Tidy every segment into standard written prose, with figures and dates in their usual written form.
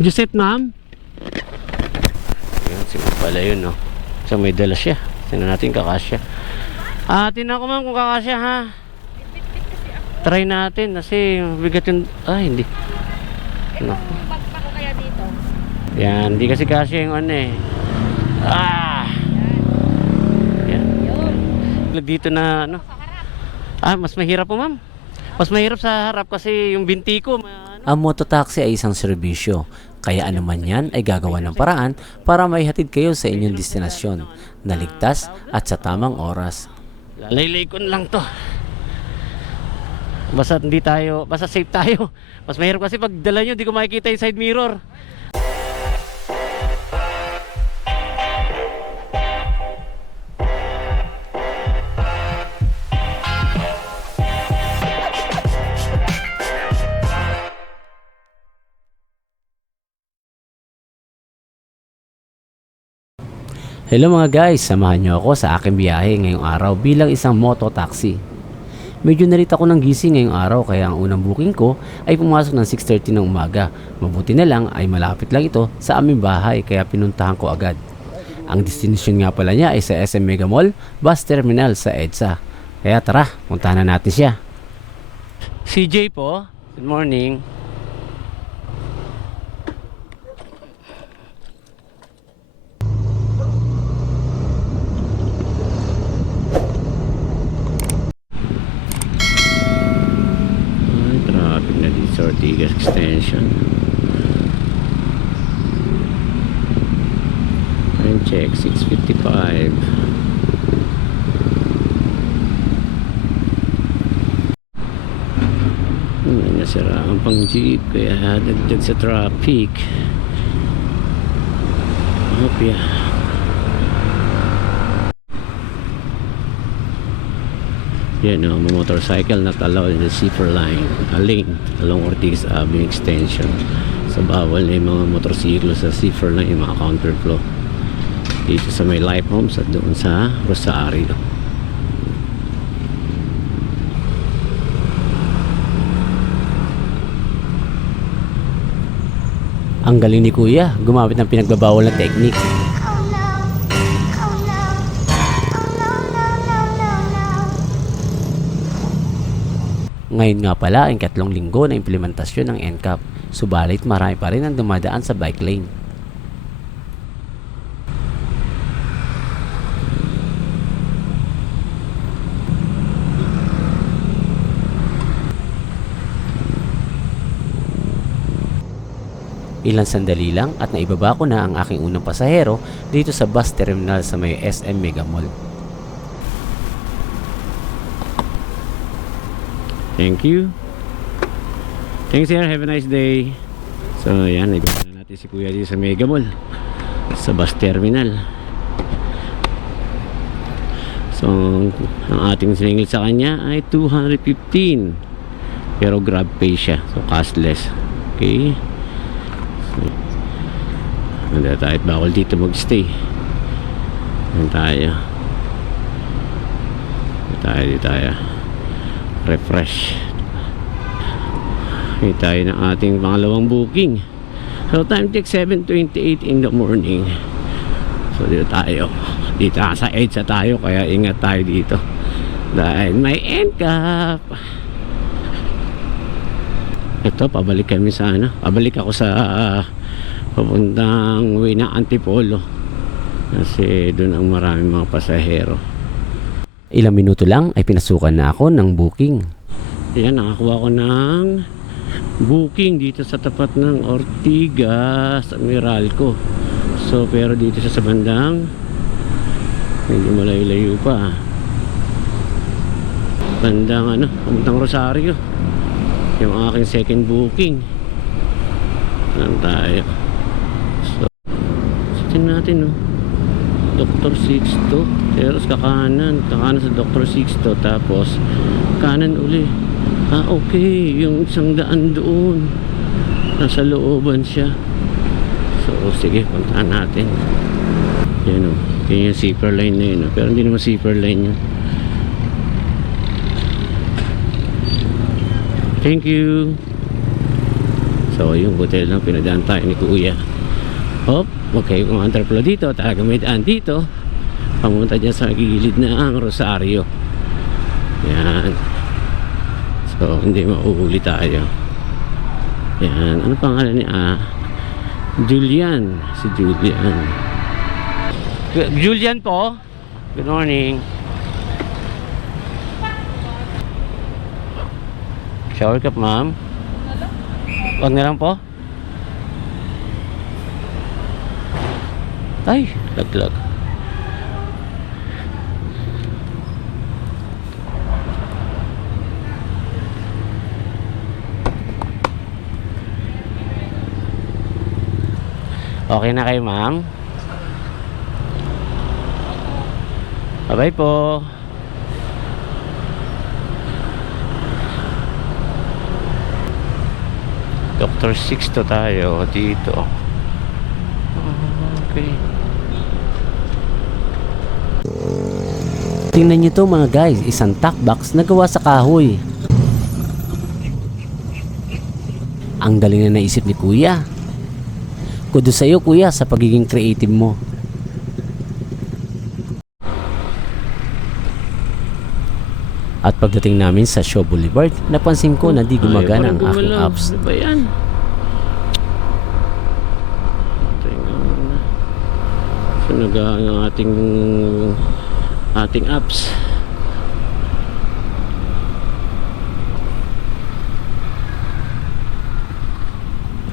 Joseph, ma'am? Yun, sige pala yun, no? So may dala siya. Tingnan natin kakasya. Tingnan ko ma'am kung kakasya, ha? Try natin kasi bigat yung... hindi. Ito, magpa ko kaya dito. Yan, hindi kasi kasya yung ano eh. Yan. Dito na ano. Mas mahirap po ma'am. Mas mahirap sa harap kasi yung binti ko. Ang mototaxi ay isang serbisyo, kaya anuman yan ay gagawa ng paraan para maihatid kayo sa inyong destinasyon na ligtas at sa tamang oras. Lalaylay ko lang to. Basta safe tayo. Mas mahirap kasi pag dala nyo, hindi ko makikita yung side mirror. Hello mga guys, samahan nyo ako sa aking biyahe ngayong araw bilang isang mototaxi. Medyo narita ako ng gising ngayong araw kaya ang unang booking ko ay pumasok ng 6:30 ng umaga. Mabuti na lang ay malapit lang ito sa aming bahay kaya pinuntahan ko agad. Ang destination nga pala niya ay sa SM Mega Mall, bus terminal sa EDSA. Kaya tara, puntahan na natin siya. CJ po, good morning. Traffic na dito sa Ortigas Extension. Time check 6:55. Nasira ang pang jeep kaya dagdag sa traffic. Hopya. Yan o, motorcycle not allowed in the zipper line, lane along Ortigas Avenue Extension. So bawal na yung mga motorsiklo sa zipper line, yung mga counterflow dito sa may Life Homes at doon sa Rosario. Ang galing ni Kuya, gumamit ng pinagbabawal na technique. Ngayon nga pala ang 3 linggo na implementasyon ng NCAP, subalit marami pa rin ang dumadaan sa bike lane. Ilang sandali lang at naibaba ko na ang aking unang pasahero dito sa bus terminal sa may SM Mega Mall. Thank you. Thanks sir, have a nice day. So yan, naibaba na natin si Kuya dito sa Mega Mall, sa bus terminal. So ang ating siningil sa kanya ay 215, pero grab pay siya, so cashless. Okay, hindi tayo bawal dito magstay. Hindi tayo refresh. Hindi tayo ng ating pangalawang booking. So time check 7:28 in the morning. So dito tayo, dito sa EDSA tayo, kaya ingat tayo dito dahil may NCAP. Ito, pabalik kami sa pabalik ako sa papuntang way ng Antipolo kasi doon ang maraming mga pasahero. Ilang minuto lang ay pinasukan na ako ng booking. Ayan, nakakuha ko ng booking dito sa tapat ng Ortigas Meralco. So pero dito sa bandang medyo malayo-layo pa, bandang papuntang Rosario yung aking second booking. Lang tayo. So tingnan natin Dr. Sixto, pero kakanan sa Dr. Sixto, tapos kanan uli. Okay, yung 100 doon nasa looban siya. So sige, puntahan natin. Yan yan yung zipper line na yun pero hindi naman zipper line yun. Thank you. So So yung buti lang pinadaan tayo ni kuya. Hop, okay, kung underflow dito, talaga may daan dito pamunta dyan sa gilid na ang Rosario. Yan. So hindi mauuli tayo. Yan, ano pangalan niya? Julian, si Julian. Julian po. Good morning. Shower cup, ma'am. Wag na lang po. Ay, laglag. Okay na kayo, ma'am? Bye-bye po. Dr. Sixto tayo dito. Okay. Tingnan nyo to mga guys, isang tack box na gawa sa kahoy. Ang galing na naisip ni kuya. Kudos sa iyo kuya sa pagiging creative mo. At pagdating namin sa Shaw Boulevard, napansin ko na di gumagana ang aking apps. Ano ba yan? Tingnan na. So nag-hang ang ating apps.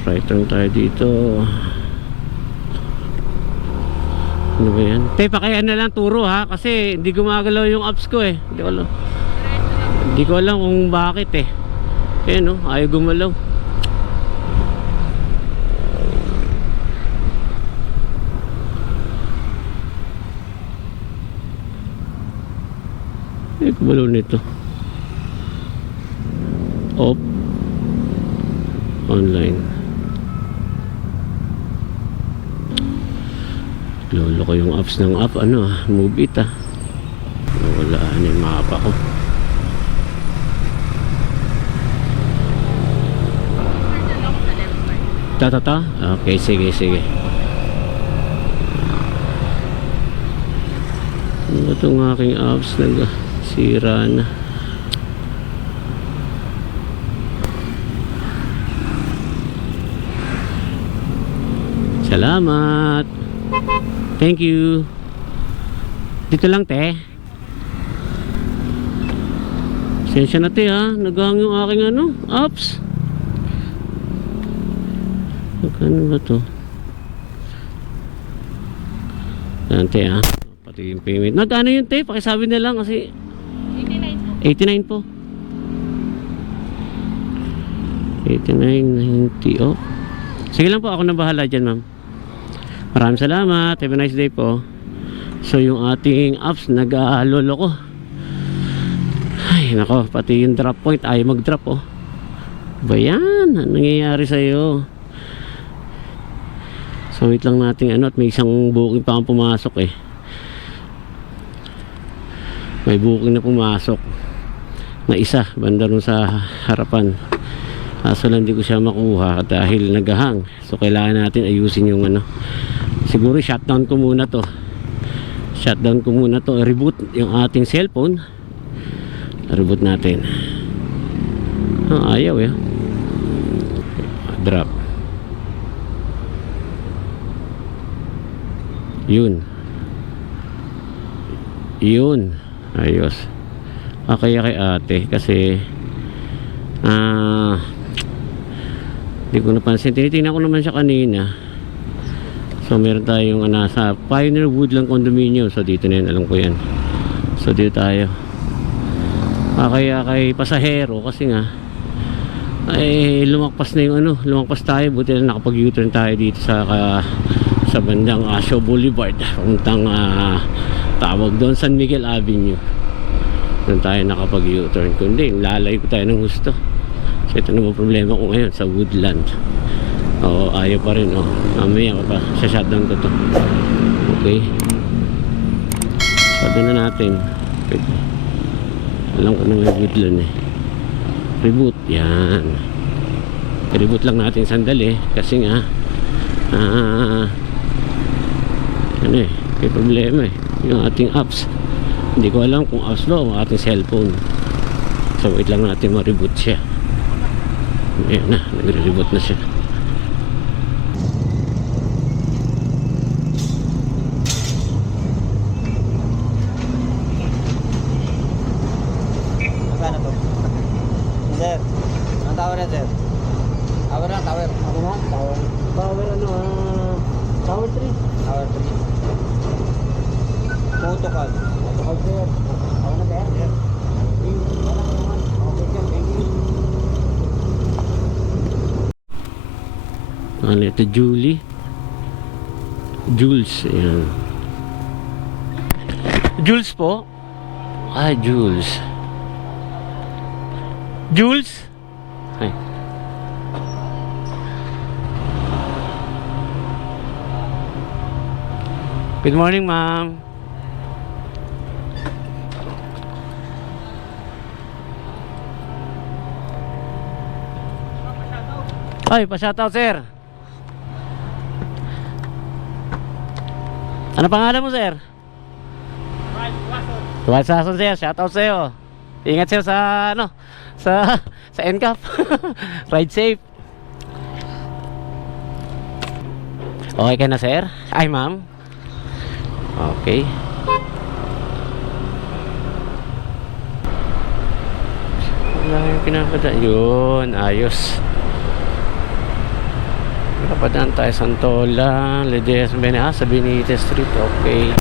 Right turn tayo dito. Ano ba yan? Te, pakaya na lang turo ha, kasi hindi gumagalaw yung apps ko eh. Hindi ko alam kung bakit eh. Kaya no, ayaw gumalaw. Eh, gumalaw nito. Off. Online. Lolo ko yung apps ng app. Ano move it ah. Nawala na yung mapa ko. Tatata? Okay, sige, sige. Ano ba itong aking apps? Nagsira na. Salamat. Thank you. Dito lang, te. Sensya na, te, ha. Naghang yung aking apps. Ano ba to? Yan, te, ha. Pati yung payment. Nagkano yun, te? Pakisabi na lang kasi 89 89 po. po. 89.90 oh. Sige lang po, ako na bahala dyan, ma'am. Maraming salamat. Have a nice day po. So yung ating apps nag-aalolo ko. Ay nako, pati yung drop point ayaw mag-drop oh. Ba yan? Anong nangyayari sa'yo? So wait lang natin at may isang booking pa kang pumasok eh. May booking na pumasok na isa banda rin sa harapan. Kaso lang hindi ko siya makuha dahil naghahang. So kailangan natin ayusin yung siguro shutdown ko muna to. Reboot yung ating cellphone. Reboot natin. Ayaw eh. Drop. Yun. Ayos. Okay kay ate kasi hindi ko napansin. Tinitingnan ko naman siya kanina. So meron tayong nasa Pioneer Woodland Condominium. So dito na yan, alam ko yan. So dito tayo. Kaya kay pasahero kasi nga ay lumakpas na yung lumakpas tayo. Buti na nakapag-U-turn tayo dito sa bandang Shaw Boulevard. Puntang tawag doon San Miguel Avenue. Doon tayo nakapag-U-turn. Kundi lalay ko tayo ng gusto. So ito naman problema ko ngayon sa Woodland. Oo, ayaw pa rin. Mamaya ko pa shutdown ko to. Okay, shutdown na natin. Pwede. Alam ko na may Woodland eh. Reboot, yan. I-reboot lang natin sandali kasi nga ano eh, may problema eh yung ating apps. Hindi ko alam kung apps ba o ating cellphone. So wait lang natin ma-reboot siya. Ayan na, nagre-reboot na siya. Magkano to? Sir, ang tower na sir? Tower na, tower. Ano na? Power ano? Power 3. Tower 3. Protocol. Protocol sir. Tower na sir? Yes. Okay sir, thank you. Ano ito? Julie? Jules. Ayan. Jules po? Ah, Jules. Jules? Ay. Good morning, ma'am. Ay, pa-shoutout, sir. Ano pangalan mo, sir? Dwight Sason, sir. Shoutout sa'yo. Ingat sir sa, ano, sa NCAP. Ride safe. Okay ka na, sir? Ay, ma'am. Okay. Wala yung pinapadaan. Yun, ayos. Pinapadaan tayo Santola, Ledes, sa Benitez Street. Okay.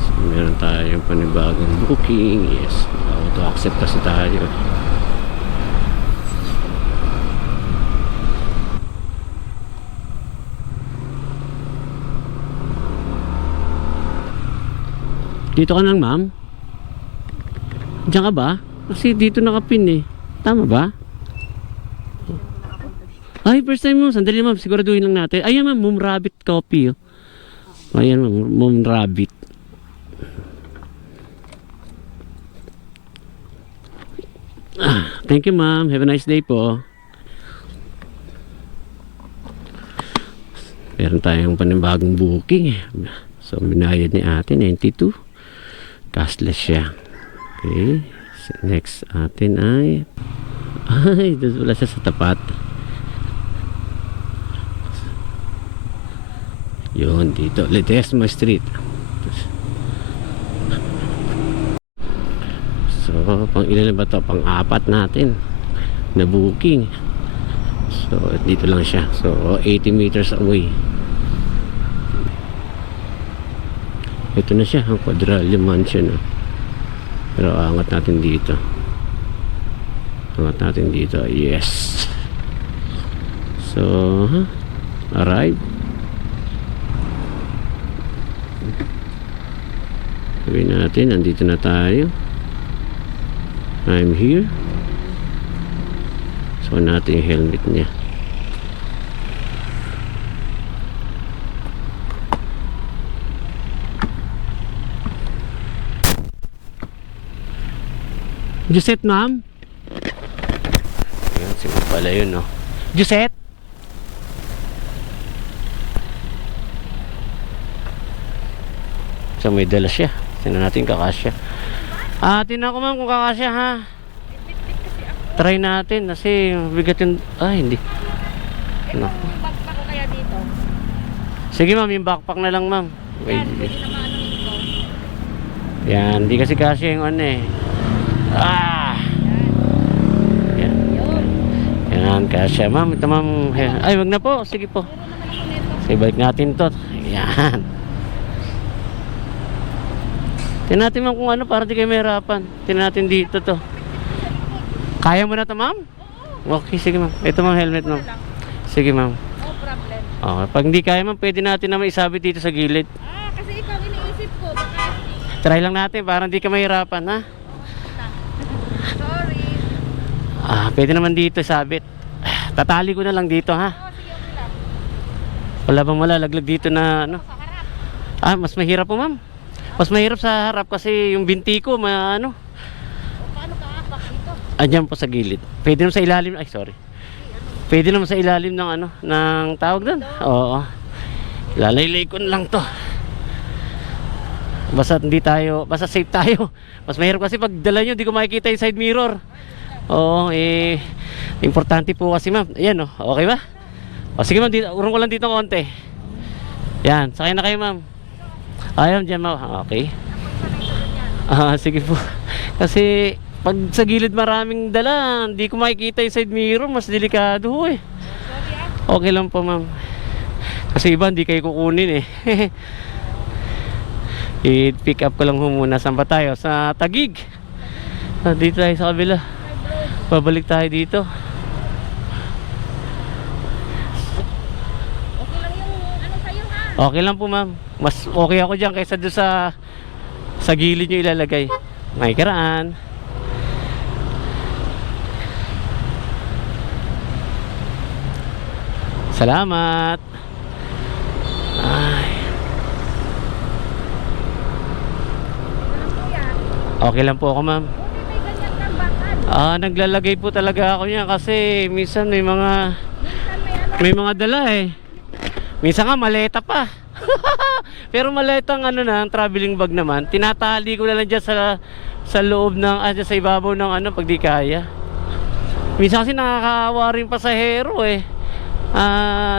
So, meron tayong panibagong booking. Yes, auto-accept kasi tayo. Dito ka lang, ma'am? Diyan ka ba? Kasi dito nakapin eh. Tama ba? Ay, first time mo. Sandali, ma'am. Siguraduhin lang natin. Ayan, ma'am. Mom Rabbit coffee. Oh. Ayan, ma'am. Mom Rabbit. Thank you, ma'am. Have a nice day po. Meron tayong panibagong booking. So, binayad ni ate, 92. Cashless siya. Okay. So, next atin ay doon wala siya sa tapat. Yun, dito. Ledesma Street. So, pang ilan na ba ito? Pang 4 natin na booking. So, dito lang siya. So, 80 meters away. Ito na siya, ang Quadralio Mansion. Oh. Pero angat natin dito. Angat natin dito. Yes. So, arrive. Sabihin natin, nandito na tayo. I'm here. So, natin yung helmet niya. Jusette, ma'am? Ayan, sino pala yun, no? Jusette? So, may dala siya. Tingnan natin kakasya. Tingnan ko, ma'am, kung kakasya, ha? Try natin, kasi bigat yung... Ay, hindi. Ito, backpack ko kaya dito. Sige, ma'am, yung backpack na lang, ma'am. Yan, pwede naman ano ito. Yan, hindi kasi kasya yung ano eh. Yan. Yun. Yan, kasya, ma'am. Ito, ma'am. Ay, wag na po. Sige po. Meron naman ako nito. Sige, balik natin to. Yan. Tingnan natin, ma'am, kung ano, para di kayo mahirapan. Tingnan natin dito to. Kaya mo na to, ma'am? Okay, sige, ma'am. Ito, ma'am, helmet, ma'am. Sige, ma'am. No problem. Okay. Pag hindi kaya, ma'am, pwede natin naman isabit dito sa gilid. Kasi ikaw iniisip ko. Baka... Try lang natin para hindi ka mahirapan, ha? Sorry. Pwede naman dito sabit. Tatali ko na lang dito, ha? Oh, sige, okay lang. Wala bang malalaglag dito na, ano? Sa harap. Mas mahirap po, ma'am. Mas mahirap sa harap kasi yung binti ko, ano? O, paano ka apak dito? Andyan po sa gilid. Pwede naman sa ilalim. Ay, sorry. Pwede naman sa ilalim ng ano, ng tawag doon. Oo. Lalaylay ko lang to. Basta hindi tayo, basta safe tayo. Mas mahirap kasi pag dala nyo, hindi ko makikita yung side mirror. Oo, importante po kasi ma'am. Ayan o, okay ba? O sige ma'am, urong ko lang dito konti. Yan, sakay na kayo ma'am. Ayun dyan ma'am, okay. Sige po. Kasi pag sa gilid maraming dala, hindi ko makikita yung side mirror, mas delikado eh. Okay lang po ma'am. Kasi iba hindi kayo kukunin eh. I-pick up ko lang muna. Saan ba tayo? Sa Taguig. Dito tayo sa kabila. Babalik tayo dito. Okay lang yung ano sa'yo ha? Okay lang po ma'am. Mas okay ako dyan kaysa doon sa gilid nyo ilalagay. May karaan. Salamat. Ay. Okay lang po ako ma'am. Buti may ganyan kang bakal. Naglalagay po talaga ako niyan kasi minsan may mga Minsan may ano. dala eh. Minsan nga maleta pa. Pero maletang ano na, traveling bag naman. Tinatali ko na lang dyan sa loob ng dyan sa ibabaw ng ano pag di kaya. Minsan kasi nakakawa rin pasahero eh.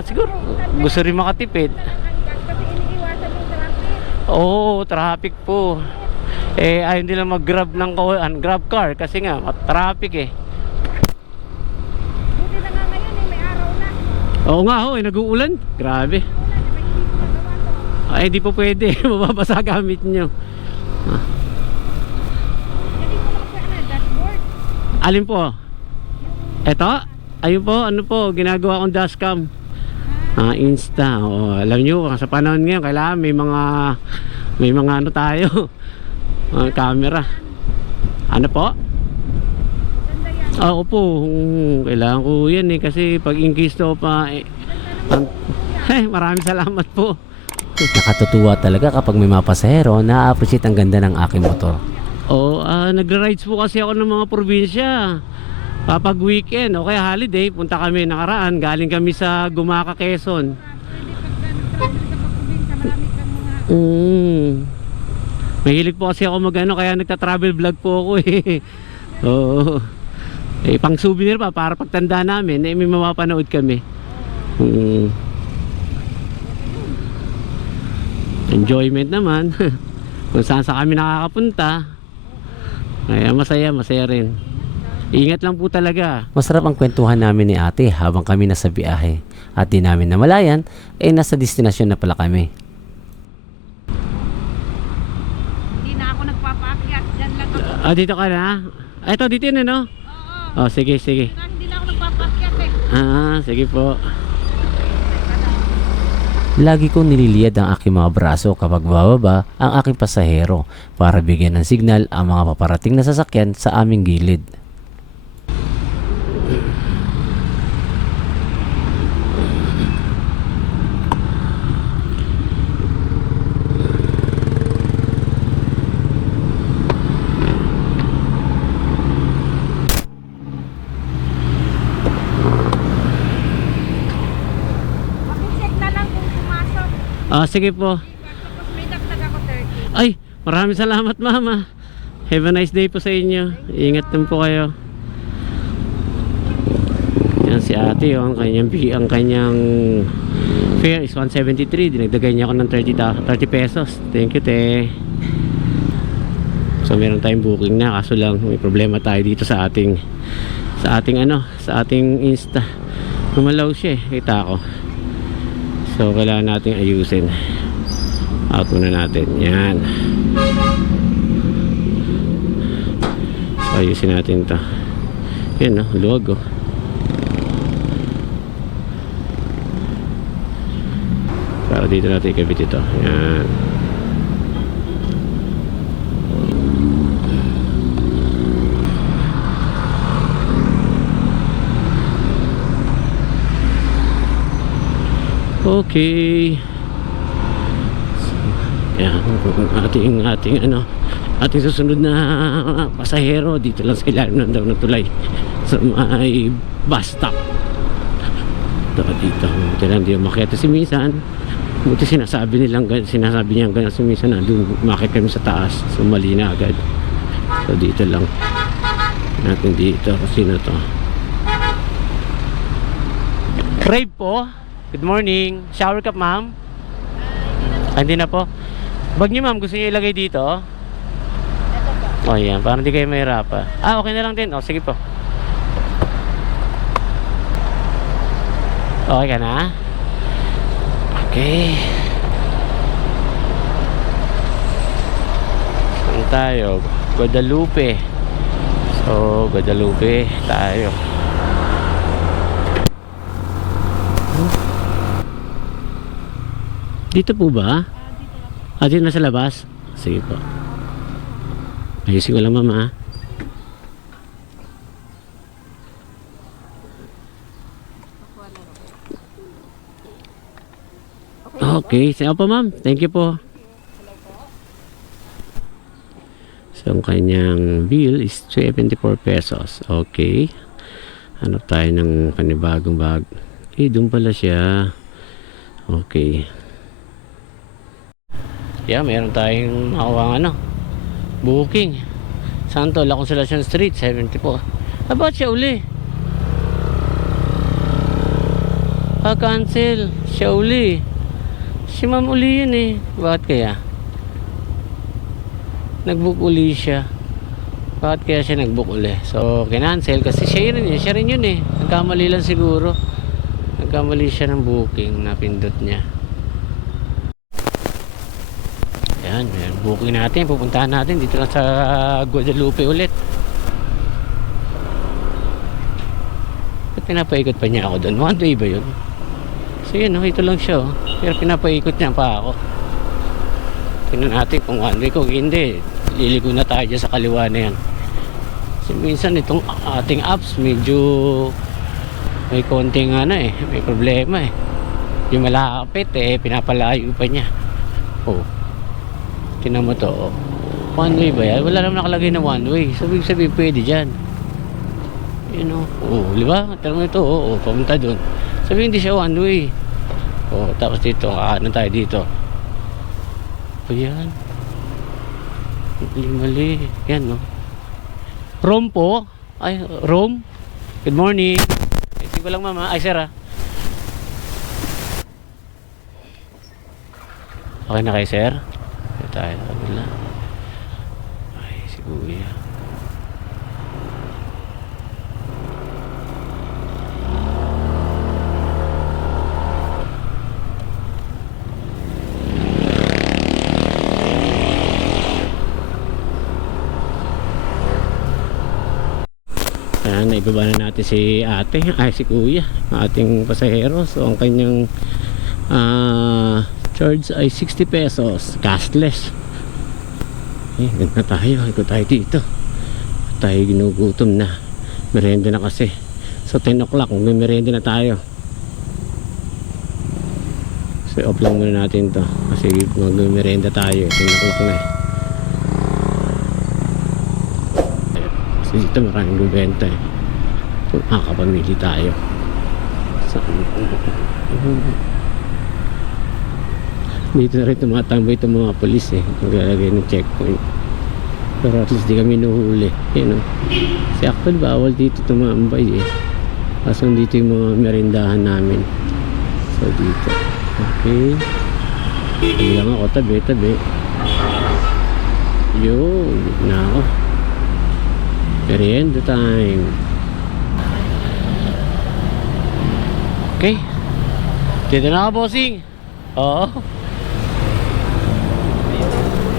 Siguro gusto rin makatipid. Kasi iniiwasan yung traffic. Oo, traffic po. Ayaw nila mag-grab ng grab car kasi nga traffic eh. Buti na nga ngayon may araw na. Oo nga ho, nag-uulan. Grabe. Wala na, may dito na gawa to. Ay, di po pwede. Mababasa gamit nyo. Hindi mo lang po dashboard. Alin po? Eto? Ayun po, ano po, ginagawa kong dashcam. Insta. Alam nyo, sa panahon ngayon, kailangan may mga ano tayo. Camera. Ano po? Ganda yan. Opo. Kailangan ko yan eh. Kasi pag in case to pa, maraming salamat po. Nakatutuwa talaga kapag may mga pasahero na appreciate ang ganda ng aking motor. Nagra-rides po kasi ako ng mga probinsya. Kapag weekend o kaya holiday, punta kami nakaraan. Galing kami sa Gumaca, Quezon. Pwede pag travel ka pag probinsya, marami kang mga Mahilig po kasi ako magano kaya nagta-travel vlog po ako eh. Oo. Pang souvenir pa para pagtanda namin may mapapanood kami. Enjoyment naman. Kung saan sa kami nakakapunta. Kaya masaya rin. Ingat lang po talaga. Masarap ang kwentuhan namin ni ate habang kami nasa biyahe. At di namin namalayan, nasa destinasyon na pala kami. Hindi na ako nagpapaakyat. Diyan lang ako. Dito ka na? Ito, dito yun ano? Oo. Sige. Hindi na ako nagpapaakyat eh. Sige po. Lagi kong nililiyad ang aking mga braso kapag bababa ang aking pasahero para bigyan ng signal ang mga paparating na sasakyan sa aming gilid. Check na lang kung pumasok. Sige po. Tapos may dagdag ako 30. Ay, maraming salamat mama. Have a nice day po sa inyo. Ingat din po kayo. Yan si ate, ang kanyang fare is 173. Dinagdagan niya ako ng 30 pesos. Thank you te. So meron tayong booking na, kaso lang may problema tayo dito sa ating Insta. Gumalaw siya eh, kita ko. So kailangan natin ayusin. Out muna natin. Yan. So ayusin natin to. Yan no, luwag oh. Para dito natin ikabit ito. Yan. Okay. So, yan, ating ating susunod na pasahero dito lang sa ilalim ng daw na tulay sa may bus stop. Dito lang di umakyat si minsan. Buti sinasabi niya gano'n si minsan na doon umakyat kami sa taas, so mali na agad. So dito lang natin dito. Sino to? Crave po. Good morning. Shower cup, ma'am? Hindi na po. Bag niyo, ma'am, gusto niyo ilagay dito? Oh, yan. Parang di kayo mahirapan. Okay na lang din. Oh, sige po. Okay ka na? Okay. Saan tayo? Guadalupe. So, Guadalupe tayo. Dito po ba? Dito na sa labas? Sige po. Ayusin ko lang, mama. Okay. Sige po, ma'am. Thank you po. So, ang kanyang bill is 74 pesos. Okay. Hanap tayo ng panibagong bag. Doon pala siya. Okay. Yeah, meron tayong nakawang booking. Santo, La Consolacion Street, 74. Ba't siya uli? Cancel. Siya uli. Si ma'am uli yun eh. Bakit kaya? Nag-book uli siya. Bakit kaya siya nag-book uli? So, kinancel kasi siya rin yun eh. Nagkamali lang siguro. Nagkamali siya ng booking na pindot niya. Ayan, booking natin. Pupuntahan natin dito lang sa Guadalupe ulit. Ba't pinapaikot pa niya ako doon? One way ba yun? So yun, ito lang siya. Pero pinapaikot niya pa ako. Tingnan natin kung one way. Kung hindi, liliko na tayo dyan sa kaliwa na yan. Kasi minsan itong ating apps medyo may konting may problema eh. Yung malapit pinapalayo pa niya. Tinan mo to. One way ba yan? Wala naman nakalagay na one way. Sabi pwede dyan. Di ba? Tinan mo ito. Pamunta dun. Sabi hindi siya one way. Tapos dito, kakanan tayo dito. Yan. Mali. Yan, no? Rome po. Ay, Rome. Good morning. Sige ko lang, mama. Ay, sir, Okay na kayo, sir? Kaya tayo na kanila. Ay, si Kuya. Ayan, naibaba na natin si si Kuya, ating pasahero. So ang kanyang charge ay 60 pesos cashless. Ganda tayo, ikot tayo dito. Tayo ginugutom na, merienda na kasi. So 10 o'clock may merienda na tayo. So off lang muna natin to kasi mag-merienda tayo, 10 o'clock na Kasi dito maraming bubenta kung makakapamili tayo. So, dito na rin tumatambay itong mga polis naglalagay ng checkpoint, pero at least di kami nuhuli. Si actual bawal dito tumambay kaso dito yung mga merindahan namin. So dito bilang ako tabi yun na ako. Merienda time. Okay, dito na ako, bossing. Oo.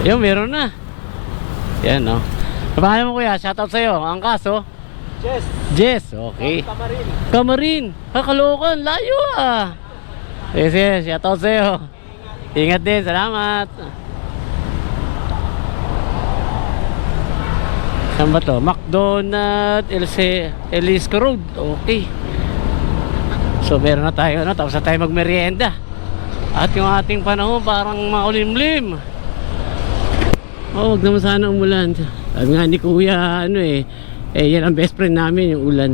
Yung meron na. Yan, no. Paano mo, kuya? Shoutout sa'yo. Ang kaso? Jess. Okay. Kamarin. Kakalokan. Layo Yes. Shoutout sa'yo. Ingat din. Salamat. Saan ba to? McDonald Elisco Road. Okay. So meron na tayo tapos na tayo magmerienda. At yung ating panahon parang maulimlim. Wag naman sana umulan. Sabi nga ni kuya, ano yan ang best friend namin, yung ulan.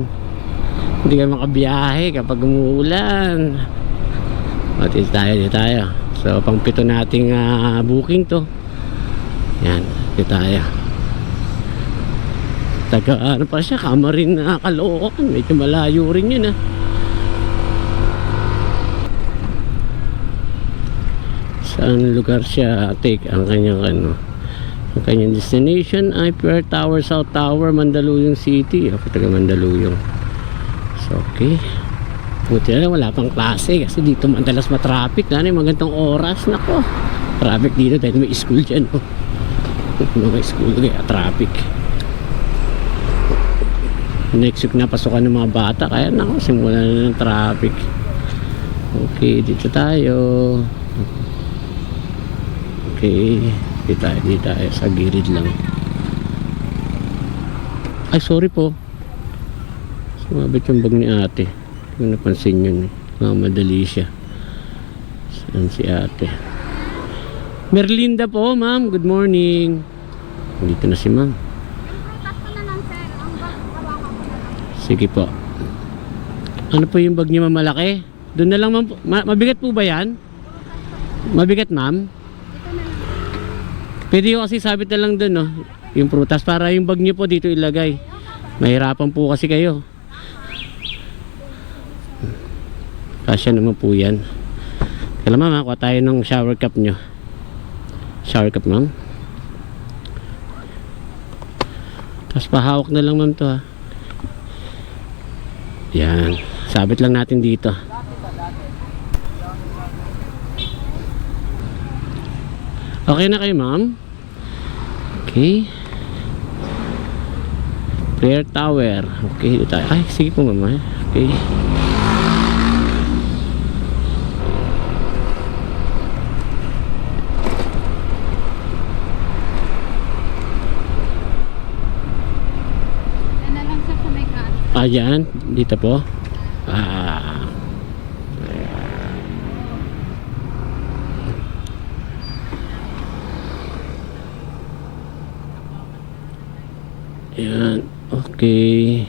Hindi ka makabiyahe kapag umuulan. O, dito tayo. So, pang 7 nating booking to. Yan, dito tayo. Taga, ano pa siya, Kamarin na Caloocan. Medyo malayo rin yun, Saan lugar siya take ang kanyang ang kanyang destination ay Pierre Tower, South Tower, Mandaluyong City. Ako taga Mandaluyong. So, okay. Buti na lang wala pang klase kasi dito madalas matraffic. Lalo yung magandang oras. Nako, traffic dito dahil may school dyan. May school kaya traffic. Next week na pasukan ng mga bata. Kaya nako, simulan na ng traffic. Okay, dito tayo. Okay, dito tayo sa gilid lang. Ay, sorry po. Sumabit yung bag ni ate. Kung napansin yun, madali siya. Saan si ate? Merlinda po, ma'am. Good morning. Dito na si ma'am. Sige po. Ano po yung bag niya, mamalaki? Doon na lang, ma'am. Mabigat po ba yan? Mabigat, ma'am? Pwede ko kasi sabit na lang doon, no? Yung prutas para yung bag niyo po dito ilagay. Mahirapan po kasi kayo. Kasya naman po yan. Kaya ma'am, kuha tayo ng shower cup nyo. Shower cup, ma'am. Tapos pahawak na lang, ma'am, to, Yan. Sabit lang natin dito. Okay na kayo, ma'am? Okay. Pierre Tower. Okay, dito tayo. Ay, sige po, ma'am. Okay. Yan na lang sa may kaan. Ayan, dito po. Ayan, okay.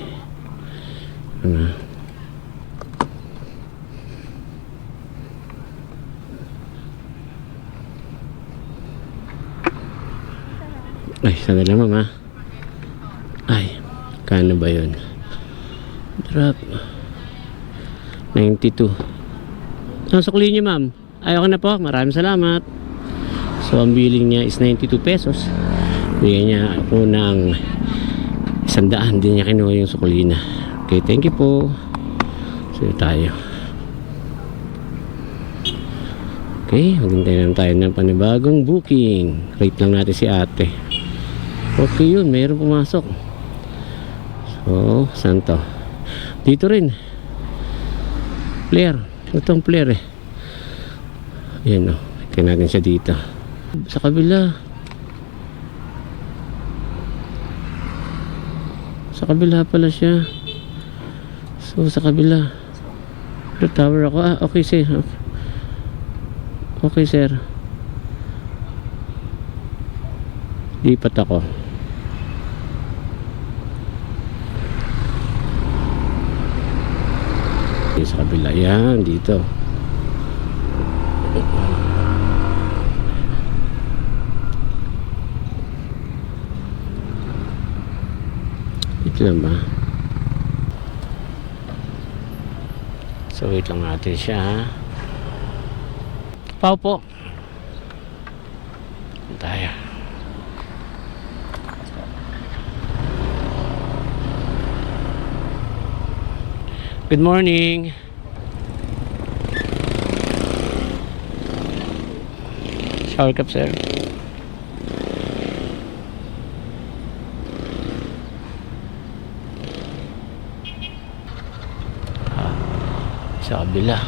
Ay, sana lang, ma'am, Ay, kano ba yun? Drop 92. Ang sukli niyo, ma'am? Ayoko na po, maraming salamat. So ang billing niya is 92 pesos. Bigyan niya ako ng 100. Hindi niya kinuha yung sukulina. Okay, thank you po. So tayo. Okay, maghintay naman tayo ng panibagong booking. Rate lang natin si ate. Okay yun, mayroon pumasok. So, saan to? Dito rin. Player. Itong player Ayan o. Tingnan natin siya dito. Sa kabila. Sa kabila pala siya. So, sa kabila. The tower ako. Okay, sir. Okay, sir. Lipat ako. Sa kabila. Yan, dito. Ito lang ba? So wait lang natin siya, ha? Pau po. Tayo. Good morning. Shower cup, sir. Sa kabila.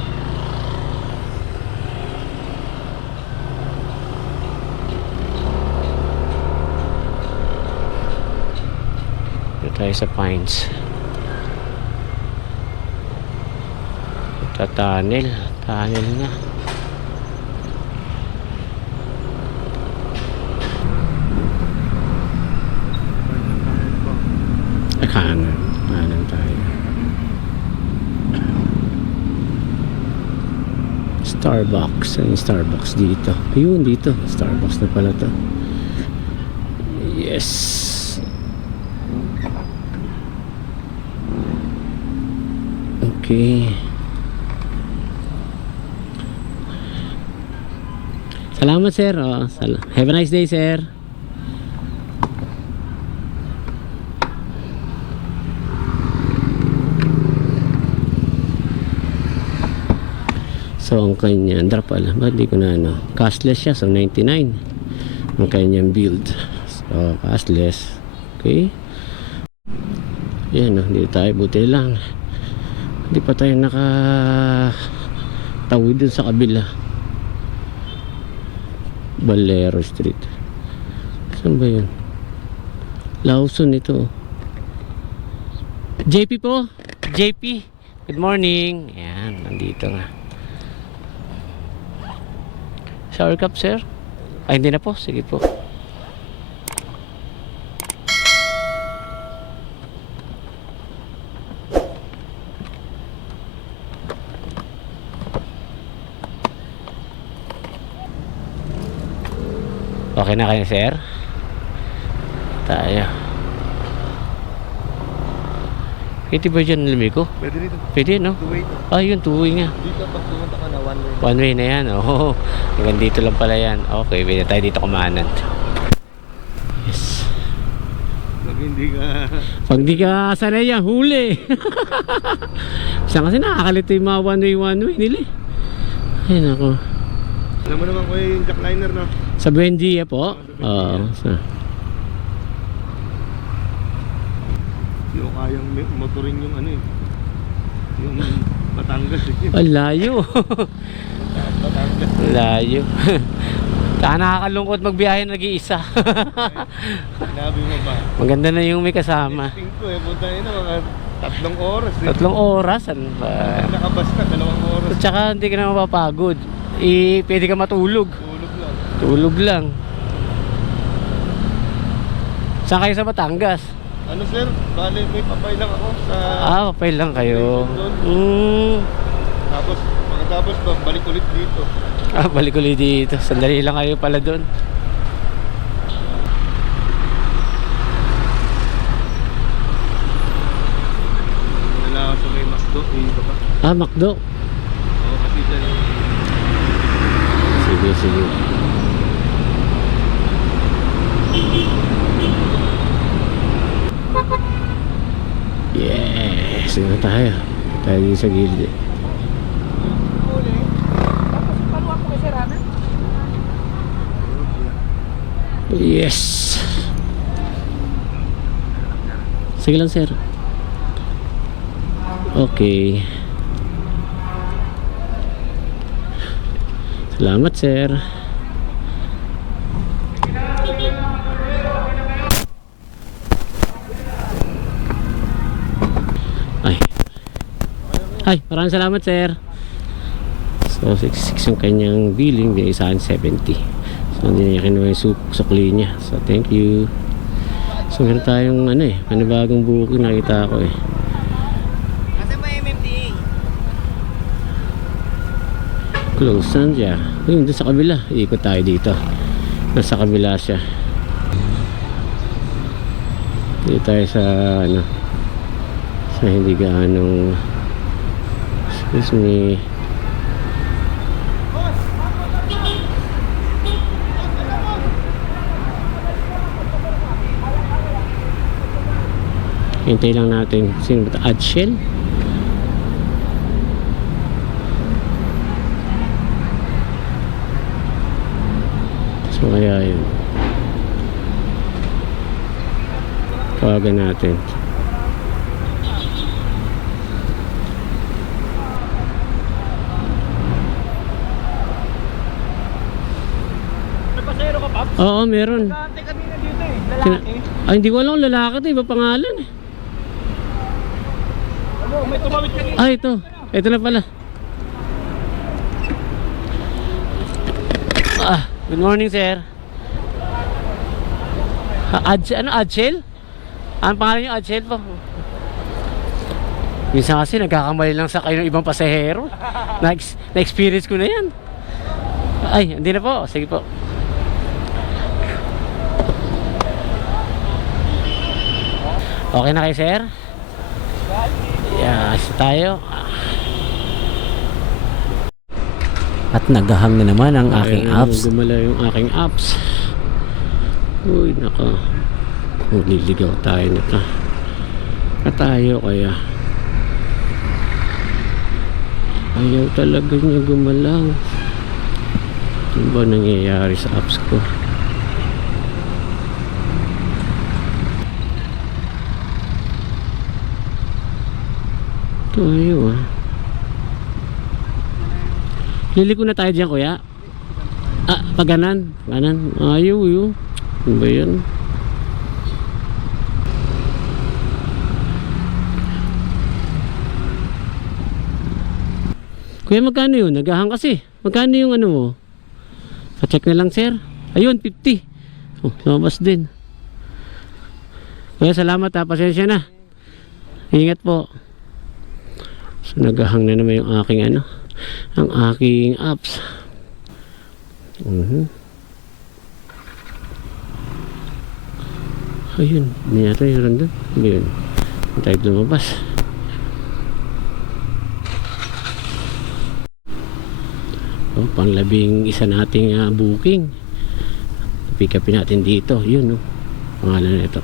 Dito tayo sa Pines. Tunnel na. Kanan. Kanan tayo. Starbucks. Ano yung Starbucks dito? Ayun, dito. Starbucks na pala to. Yes. Okay. Salamat, sir. Oh, have a nice day, sir. So, ang kanya, drop pala. Ba't di ko na ano? Cashless siya, so 99. Ang kanyang build. So, cashless. Okay. Yan, hindi tayo. Buti lang. Hindi pa tayo nakatawid dun sa kabila. Valero Street. Saan ba yun? Lawson ito. JP po. JP. Good morning. Yan, nandito nga. Shower cup, sir? Ay, hindi na po. Sige po. Okay na kayo, sir? Tayo. Pwede ba dyan lamig ko? Pwede dito. Pwede, no? Two-way to. Ah, yun, two-way nga. Dito pag pumunta ka na one way. One way na yan, oh. Hanggang dito lang pala yan. Okay, pwede tayo dito kumanan. Yes. Pag hindi ka... Pag di ka sanay yan, huli. Saan kasi nakakalito yung mga one way nila eh. Ay, nako. Alam mo naman ko yung jackliner, no? Sa Buendia po? Oo. Hindi ko kayang motorin yung ano eh. Yung Batangas eh. Ang layo. Batangas. Layo. Saka nakakalungkot magbiyahe nag-iisa. Sinabi mo ba? Maganda na yung may kasama. Testing ko eh. Punta nyo na mga 3 oras eh. 3 oras, ano ba? Nakabas ka, 2 oras. At saka hindi ka na mapapagod. Pwede ka matulog. Tulog lang. Tulog lang. Saan kayo sa Batangas? Ano sir? Bale, may papay lang ako sa... Papay lang kayo. Tapos, pagkatapos ba, balik ulit dito. Balik ulit dito. Sandali lang kayo pala doon. Wala ako sa may McDo, dito ba? McDo. Oo, kasi dyan yung... Sige, sige. Yes, na tayo. Tayo din sa gilid. Paluwa ko kay Sir Ana. Yes. Sige lang, sir. Okay. Salamat, sir. Ay, maraming salamat, sir. So 66 yung kanyang billing, binigay sa akin 70. So hindi niya kinuha yung sukli niya. So thank you. So meron tayong ano eh, panibagong booking nakita ko eh. Kasi ba MMDA? Close saan siya? Doon sa kabila, ikot tayo dito. Nasa kabila siya. Dito tayo sa ano, sa hindi gaanong, excuse me. Hintay lang natin. Sino ba ito? Adshell? So kaya yun. Tawagan natin. Nagpasero ka, Paps? Oo, meron. Kante kanina dito eh, lalaki. Ay, hindi ko alam kung lalaki ito. Iba pangalan eh. Ano, may tumawid kanina. Ah, ito. Ito na pala. Good morning, sir. Ano, Adshell? Ang pangalan niyo, Adshel po? Minsan kasi nagkakamali lang sa kayo ng ibang pasahero. Na-experience ko na yan. Ay, hindi na po. Sige po. Okay na kayo, sir? Yes, tayo. At naghahang na naman ang aking Ayun, apps. gumalaw yung aking apps. Uy, naka. Liligaw tayo nito. Tayo kaya. Ayaw talaga niya gumalaw. Ano ba nangyayari sa apps ko? Ito ayaw ah. Liliko na tayo dyan, kuya. Pag ganan. Ganan. Ayaw yun. Ano ba yan? Kuya, magkano yun? Naghahang kasi. Magkano yung ano mo? Pa-check na lang, sir. Ayun, 50. Oh, lumabas din. Kuya, salamat ha. Pasensya na. Ingat po. So, naghahang na naman yung aking ano. Ang aking apps. Ayun. Hindi yata yung random. Ayun. Tayo lumabas. Oh, panglabing isa nating booking. Pick upin natin dito. Yun, no. Pangalan na ito.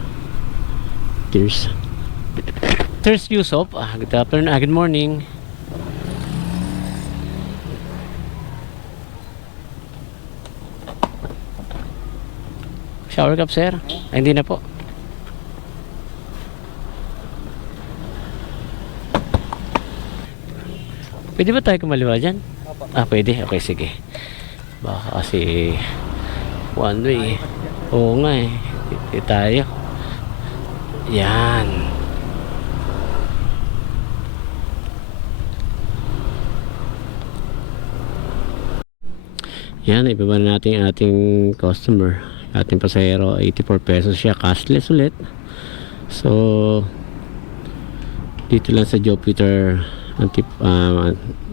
There's Yusuf. Good afternoon. Good morning. Shower cup, sir? Ay, hindi na po. Pwede ba tayo kumaliwa dyan? Pwede. Okay, sige. Baka kasi one way. Oo nga eh. Hindi tayo. Yan. Yan, ibaba na natin ating customer. Ating pasahero, 84 pesos siya. Cashless ulit. So, dito lang sa Jupiter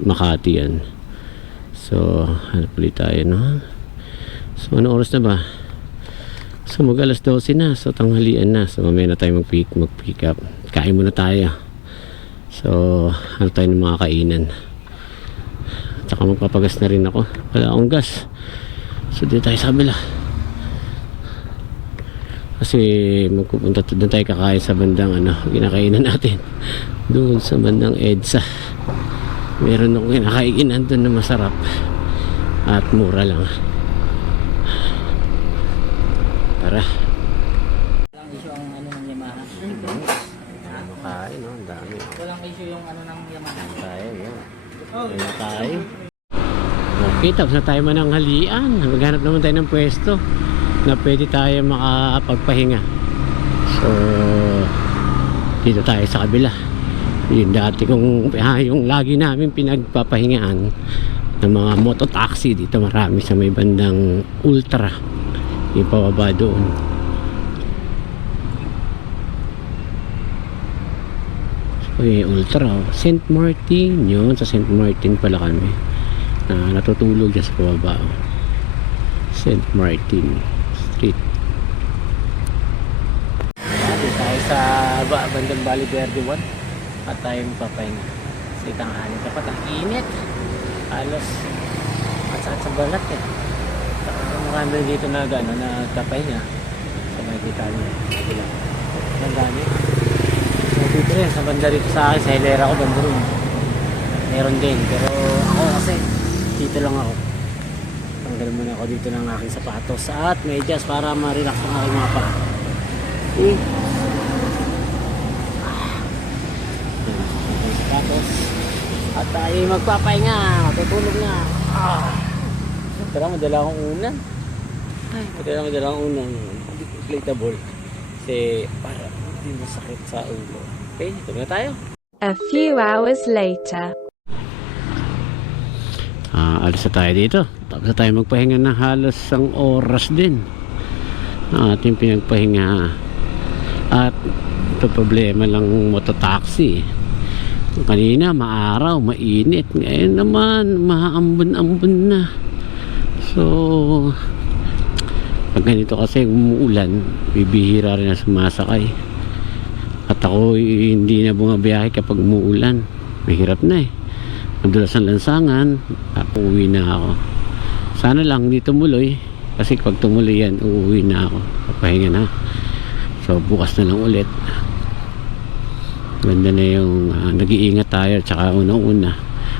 Makati yan. So, hanap ulit tayo, no? So, anong oras na ba? So, mag-alas 12 na. So, tanghalian na. So, mamaya na tayo mag-pick up. Kain muna tayo. So, hanap tayo ng mga kainan. Tsaka magpapagas na rin ako. Wala akong gas. So, dito tayo sa kabila. Kasi magpupunta doon tayo kakain sa bandang kinakainan natin. Doon sa bandang EDSA. Meron akong kinakainan doon na masarap. At mura lang. Tara. Walang issue ang ng Yamaha. Makain, no? Ang dami. Walang issue yung ng Yamaha. Tayo, yan. Ayun na tayo. Okay, tapos na tayo mananghalian. Maghanap naman tayo ng pwesto na pwede tayo makapagpahinga. So, dito tayo sa kabila. Yung dati kong, yung lagi namin pinagpapahingaan ng mga mototaxi. Dito marami sa may bandang Ultra. Yung pababa doon. So, yung Ultra, St. Martin. Yun, sa St. Martin pala kami. Natutulog dyan sa pababa. St. Martin Street. Dito tayo sa bandang Valle Verde 1 at tayo papahinga. Kasi tanghali dapat ang init. Halos at sa balat eh. Marami dito na nagpapahinga sa makikita nyo. Ang dami. So dito rin sa banda dito sa akin, sa hilera ko banda rin. Meron din, pero ako kasi dito lang ako. Tanggal muna ako dito ng aking sapatos at medyas para ma-relax ang aking mga paa. Sapatos. At tayo magpapahinga, matutulog na. Tara, madala akong unan. Madala akong unan. Hindi inflatable. Kasi para hindi masakit sa ulo. Okay, tulog na tayo. A few hours later. Alis na tayo dito. Tapos na tayo magpahinga ng halos isang oras din. Ang ating pinagpahinga. At Ito problema lang mototaxi. Kanina maaraw, mainit. Ngayon naman maambon-ambon na. So pag ganito kasi umuulan, bibihira rin na sumasakay. At ako hindi na bumabiyahe kapag umuulan. Mahirap na eh. Madulas ang lansangan, uuwi na ako. Sana lang hindi tumuloy. Kasi pag tumuloy yan, uuwi na ako. Papahinga na. So bukas na lang ulit. Ganda na yung nag-iingat tayo. Tsaka unang-una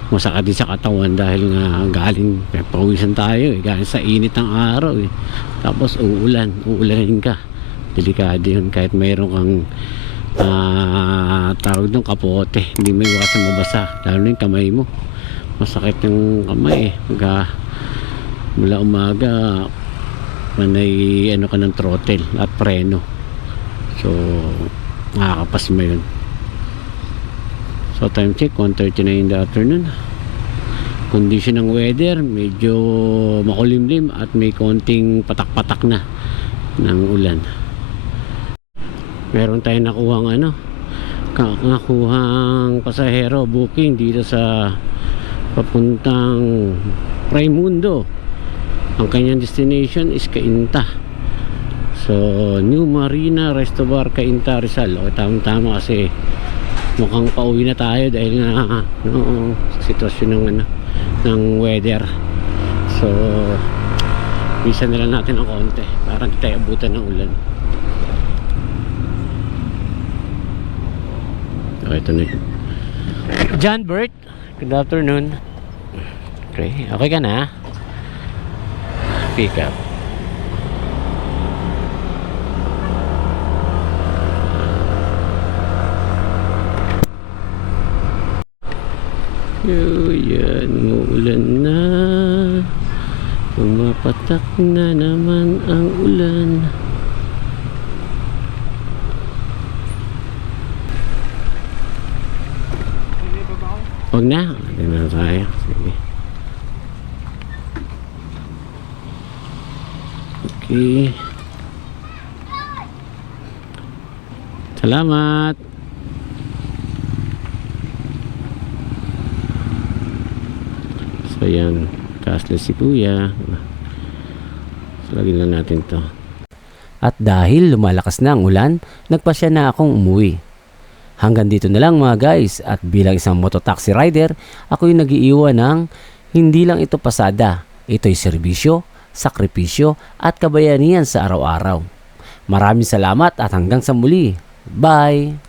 masaka din sa katawan dahil nga galing pawisan tayo eh. Galing sa init ng araw eh. Tapos uulanin ka. Delikado yun kahit mayroon kang tawag ng kapote, hindi may iwasan mabasa, lalo na yung kamay mo. Masakit yung kamay eh. Mula umaga manay ano ka ng throttle at preno, so nakakapasma yun. So time check 1:30 na in the afternoon. Condition ng weather medyo makulimlim at may konting patak-patak na ng ulan. Meron tayong nakuhang pasahero booking dito sa papuntang Raimundo. Ang kanyang destination is Cainta. So New Marina Resto Bar, Cainta, Rizal. O tama kasi mukhang pauwi na tayo dahil nga sitwasyon ng weather. So bisa na lang natin ng konti para hindi tayo abutan ng ulan. Ito na yun. John Bert, good afternoon. Okay ka na? Pick up. Yan, umuulan na. Pumapatak na naman ang ulan. Huwag na. Tignan na tayo. Sige. Okay. Salamat. So yan. Cashless si kuya. So lagyan lang natin to. At dahil lumalakas na ang ulan, nagpasya na akong umuwi. Hanggang dito na lang mga guys, at bilang isang mototaxi rider, ako yung nag-iiwan ng hindi lang ito pasada, ito'y serbisyo, sakripisyo at kabayanihan sa araw-araw. Maraming salamat at hanggang sa muli. Bye!